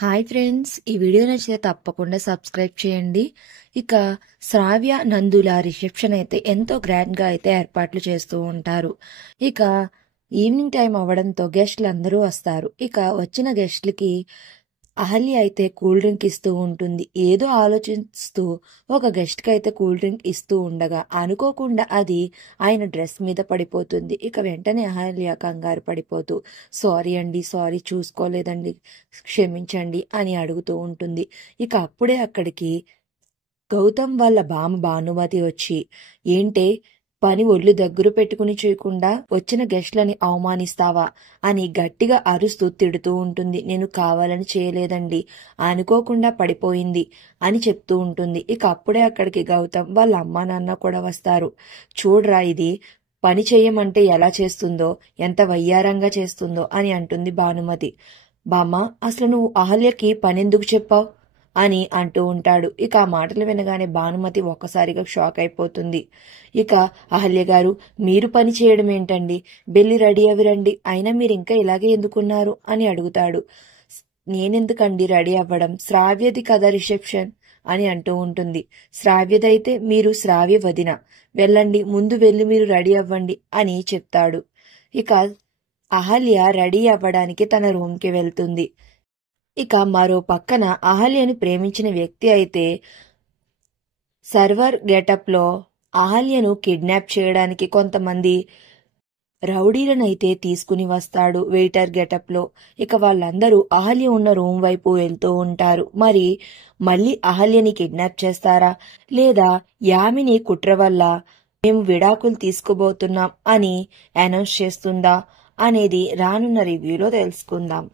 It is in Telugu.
Hi friends! ఈ వీడియో నచ్చితే తప్పకుండా సబ్స్క్రైబ్ చేయండి. ఇక శ్రావ్య, నందుల రిసెప్షన్ అయితే ఎంతో గ్రాండ్‌గా అయితే ఏర్పాట్లు చేస్తూ ఉంటారు. ఇక ఈవినింగ్ టైం అవ్వడంతో గెస్ట్‌లు అందరూ వస్తారు. ఇక వచ్చిన గెస్ట్‌లకి అహల్య అయితే కూల్ డ్రింక్ ఇస్తూ ఉంటుంది. ఏదో ఆలోచిస్తూ ఒక గెస్ట్‌కి అయితే కూల్ డ్రింక్ ఇస్తూ ఉండగా అనుకోకుండా అది ఆయన డ్రెస్ మీద పడిపోతుంది. ఇక వెంటనే అహల్య కంగారు పడిపోతూ సారీ అండి, సారీ చూసుకోలేదండి, క్షమించండి అని అడుగుతూ ఉంటుంది. ఇక అప్పుడే అక్కడికి గౌతమ్ వాళ్ళ బామ్మ భానుమతి వచ్చి, ఏంటే పని ఒళ్ళు దగ్గర పెట్టుకుని చేయకుండా వచ్చిన గెస్ట్లని అవమానిస్తావా అని గట్టిగా అరుస్తూ తిడుతూ ఉంటుంది. నేను కావాలని చేయలేదండి, అనుకోకుండా పడిపోయింది అని చెప్తూ ఉంటుంది. ఇక అప్పుడే అక్కడికి గౌతమ్ వాళ్ళ అమ్మా నాన్న కూడా వస్తారు. చూడరా, ఇది పని చెయ్యమంటే ఎలా చేస్తుందో, ఎంత వయ్యారంగా చేస్తుందో అని అంటుంది భానుమతి. బామ్మ, అసలు నువ్వు అహల్యకి పనెందుకు చెప్పావు అని అంటూ ఉంటాడు. ఇక ఆ మాటలు వినగానే భానుమతి ఒక్కసారిగా షాక్ అయిపోతుంది. ఇక అహల్య గారు, మీరు పని చేయడం ఏంటండి, వెళ్ళి రెడీ అవ్వరండి, అయినా మీరు ఇంకా ఇలాగే ఎందుకున్నారు అని అడుగుతాడు. నేనెందుకండి రెడీ అవ్వడం, శ్రావ్యది కదా రిసెప్షన్ అని అంటూ ఉంటుంది. శ్రావ్యదైతే మీరు శ్రావ్య వదిన, వెళ్ళండి, ముందు వెళ్ళి మీరు రెడీ అవ్వండి అని చెప్తాడు. ఇక అహల్య రెడీ అవ్వడానికి తన రూమ్కి వెళ్తుంది. ఇక మరో పక్కన అహల్యను ప్రేమించిన వ్యక్తి అయితే సర్వర్ గెటప్లో అహల్యను కిడ్నాప్ చేయడానికి కొంతమంది రౌడీలనైతే తీసుకుని వస్తాడు వెయిటర్ గెటప్లో. ఇక వాళ్ళందరూ అహల్య ఉన్న రూమ్ వైపు వెళ్తూ ఉంటారు. మరి మళ్ళీ అహల్యని కిడ్నాప్ చేస్తారా, లేదా యామిని కుట్ర వల్ల మేము విడాకులు తీసుకోబోతున్నాం అని అనౌన్స్ చేస్తుందా అనేది రానున్న రివ్యూలో తెలుసుకుందాం.